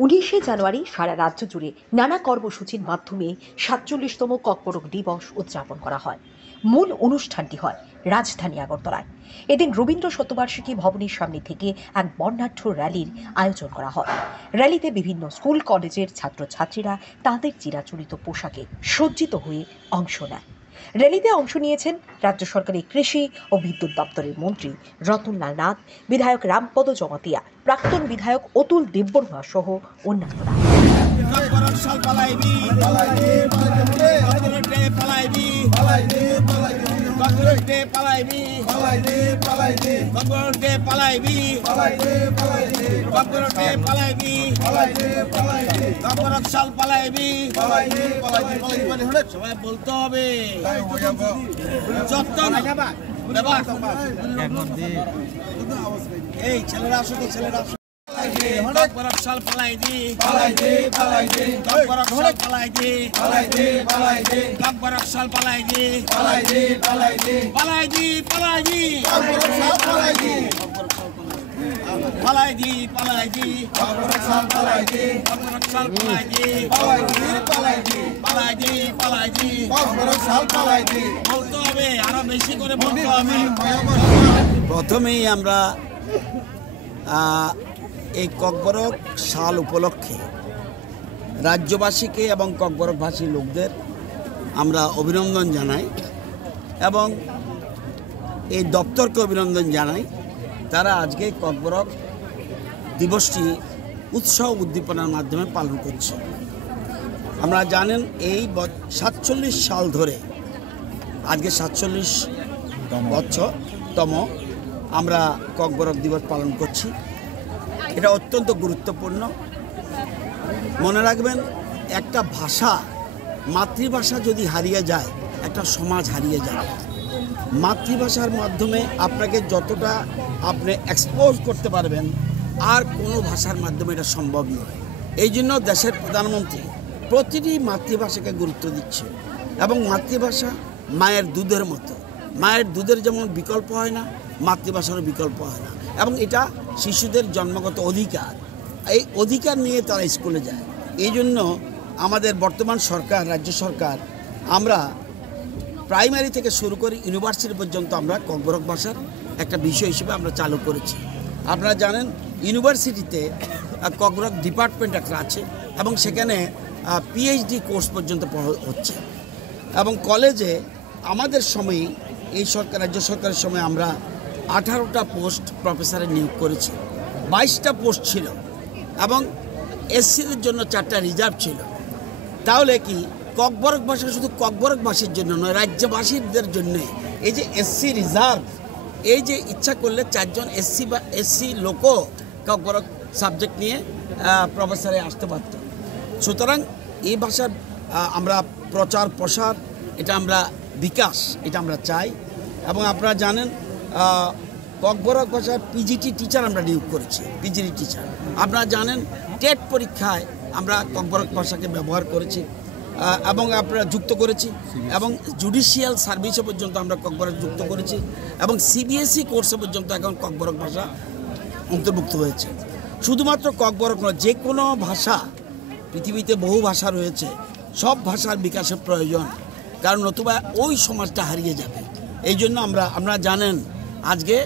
19শে জানুয়ারি সারা রাজ্য জুড়ে নানা কর্মসূচির মাধ্যমে ৪৭তম ককবরক দিবস উদযাপন করা হয়। মূল অনুষ্ঠানটি হয় রাজধানী আগরতলায়। এদিন রবীন্দ্র শতবার্ষিকী ভবনের সামনে থেকে এক বর্ণাঢ্য র্যালির আয়োজন করা হয়। র্যালিতে বিভিন্ন স্কুল কলেজের ছাত্রছাত্রীরা তাদের চিরাচরিত পোশাকে সজ্জিত হয়ে অংশ নেয়। র্যালিতে অংশ নিয়েছেন রাজ্য সরকারের কৃষি ও বিদ্যুৎ দপ্তরের মন্ত্রী রতনলাল নাথ, বিধায়ক রামপদ জমাতিয়া, প্রাক্তন বিধায়ক অতুল দেববর্মা সহ অন্যান্যরা। সবাই বলতে হবে এই ছেলেরা আসো তো, ছেলেরা আসো। সাল পালাই দি পালাই দি পালাই দি পালাই দি পালাই দি পালাই দি সাল পালাই দি পালাই দি পালাই দি পালাই দি পালাই দি পালাই দি পালাই দি পালাই দি সাল পালাই দি সাল পালাই দি পালাই দি পালাই দি পালাই দি পালাই দি সাল পালাই দি বলতে হবে, আরো বেশি করে বলতে হবে। প্রথমেই আমরা এই ককবরক সাল উপলক্ষে রাজ্যবাসীকে এবং ককবরকভাষী লোকদের আমরা অভিনন্দন জানাই এবং এই দপ্তরকে অভিনন্দন জানাই। তারা আজকে ককবরক দিবসটি উৎসাহ উদ্দীপনার মাধ্যমে পালন করছে। আমরা জানেন এই ৪৭ সাল ধরে আজকে ৪৭তম আমরা ককবরক দিবস পালন করছি। এটা অত্যন্ত গুরুত্বপূর্ণ। মনে রাখবেন, একটা ভাষা, মাতৃভাষা যদি হারিয়ে যায়, একটা সমাজ হারিয়ে যায়। মাতৃভাষার মাধ্যমে আপনাকে যতটা আপনি এক্সপোজ করতে পারবেন, আর কোনো ভাষার মাধ্যমে এটা সম্ভব নয়। এই জন্য দেশের প্রধানমন্ত্রী প্রতিটি মাতৃভাষাকে গুরুত্ব দিচ্ছে এবং মাতৃভাষা মায়ের দুধের মতো। মায়ের দুধের যেমন বিকল্প হয় না, মাতৃভাষারও বিকল্প হয় না এবং এটা শিশুদের জন্মগত অধিকার। এই অধিকার নিয়ে তারা স্কুলে যায়। এই জন্য আমাদের বর্তমান সরকার, রাজ্য সরকার, আমরা প্রাইমারি থেকে শুরু করে ইউনিভার্সিটি পর্যন্ত আমরা ককবরক ভাষার একটা বিষয় হিসেবে আমরা চালু করেছি। আপনারা জানেন ইউনিভার্সিটিতে ককবরক ডিপার্টমেন্ট একটা আছে এবং সেখানে পিএইচডি কোর্স পর্যন্ত হচ্ছে এবং কলেজে আমাদের সময়ে এই সরকার, রাজ্য সরকারের সময় আমরা 18টা পোস্ট প্রফেসরের নিয়োগ করেছি। 22টা পোস্ট ছিল এবং এসসিদের জন্য 4টা রিজার্ভ ছিল। তাহলে কি ককবরক ভাষা শুধু ককবরকবাসীর জন্য নয়, রাজ্যবাসীদের জন্য এই যে এসসি রিজার্ভ, এই যে ইচ্ছা করলে 4 জন এসসি লোকও ককবরক সাবজেক্ট নিয়ে প্রফেসরে আসতে পারত। সুতরাং এই ভাষার আমরা প্রচার প্রসার, এটা আমরা বিকাশ, এটা আমরা চাই। এবং আপনারা জানেন ককবরক ভাষার পিজিটি টিচার আমরা নিয়োগ করেছি, পিজিটি টিচার। আপনারা জানেন টেট পরীক্ষায় আমরা ককবরক ভাষাকে ব্যবহার করেছি এবং আপনারা যুক্ত করেছি এবং জুডিশিয়াল সার্ভিসে পর্যন্ত আমরা ককবরক যুক্ত করেছি এবং সিবিএসই কোর্সে পর্যন্ত এখন ককবরক ভাষা অন্তর্ভুক্ত হয়েছে। শুধুমাত্র ককবরক নয়, যে কোনো ভাষা, পৃথিবীতে বহু ভাষা রয়েছে, সব ভাষার বিকাশের প্রয়োজন, কারণ নতুবা ওই সমাজটা হারিয়ে যাবে। এই জন্য আমরা জানেন আজকে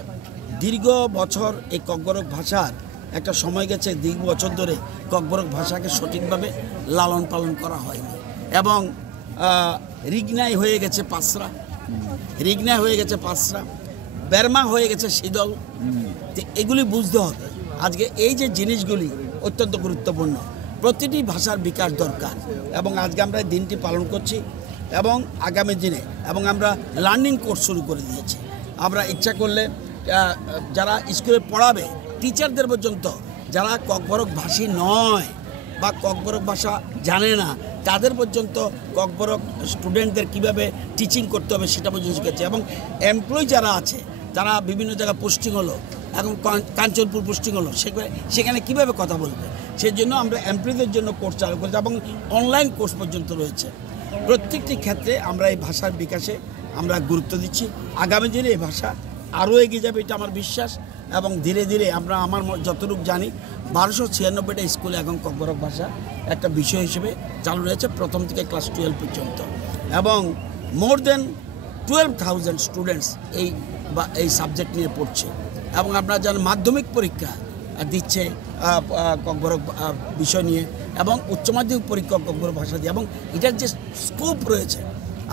দীর্ঘ বছর এই ককবরক ভাষার একটা সময় গেছে, দীর্ঘ বছর ধরে ককবরক ভাষাকে সঠিকভাবে লালন পালন করা হয়নি এবং রিগনাই হয়ে গেছে পাঁচরা, রিগনাই হয়ে গেছে পাঁচরা, বেরমা হয়ে গেছে শীতল। এগুলি বুঝতে হবে। আজকে এই যে জিনিসগুলি অত্যন্ত গুরুত্বপূর্ণ, প্রতিটি ভাষার বিকাশ দরকার এবং আজকে আমরা এই দিনটি পালন করছি এবং আগামী দিনে এবং আমরা লার্নিং কোর্স শুরু করে দিয়েছি। আমরা ইচ্ছা করলে যারা স্কুলে পড়াবে, টিচারদের পর্যন্ত যারা ককবরক ভাষী নয় বা ককবরক ভাষা জানে না, তাদের পর্যন্ত ককবরক স্টুডেন্টদের কীভাবে টিচিং করতে হবে সেটা পর্যন্ত শিখেছে এবং এমপ্লয়ি যারা আছে তারা বিভিন্ন জায়গায় পোস্টিং হলো, এখন কাঞ্চনপুর পোস্টিং হলো, সেখানে কীভাবে কথা বলবে, সেই জন্য আমরা এমপ্লয়িদের জন্য কোর্স চালু করেছি এবং অনলাইন কোর্স পর্যন্ত রয়েছে। প্রত্যেকটি ক্ষেত্রে আমরা এই ভাষার বিকাশে আমরা গুরুত্ব দিচ্ছি। আগামী দিনে এই ভাষা আরও এগিয়ে যাবে, এটা আমার বিশ্বাস। এবং ধীরে ধীরে আমরা আমার যতটুকু জানি 1296টা স্কুলে এখন ককবরক ভাষা একটা বিষয় হিসেবে চালু রয়েছে প্রথম থেকে ক্লাস 12 পর্যন্ত, এবং মোর দেন 12,000 স্টুডেন্টস এই সাবজেক্ট নিয়ে পড়ছে। এবং আপনারা জানেন মাধ্যমিক পরীক্ষা দিচ্ছে ককবরক বিষয় নিয়ে, এবং উচ্চ মাধ্যমিক পরীক্ষা ককবরক ভাষা দিয়ে, এবং এটার যে স্কোপ রয়েছে,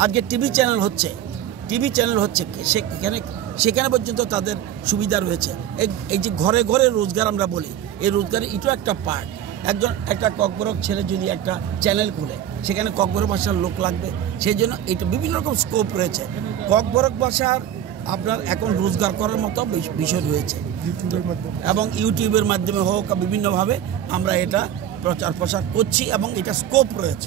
আজকে টিভি চ্যানেল হচ্ছে সেখানে পর্যন্ত তাদের সুবিধা রয়েছে। এই যে ঘরে ঘরে রোজগার আমরা বলি, এই রোজগারের এটাও একটা পার্ট। একটা ককবরক ছেলে যদি একটা চ্যানেল খুলে সেখানে ককবরক ভাষার লোক লাগবে, সেই জন্য এটা বিভিন্ন রকম স্কোপ রয়েছে। ককবরক ভাষার আপনার এখন রোজগার করার মতো বিষয় রয়েছে, এবং ইউটিউবের মাধ্যমে হোক বিভিন্নভাবে আমরা এটা প্রচার প্রসার করছি, এবং এটা স্কোপ রয়েছে।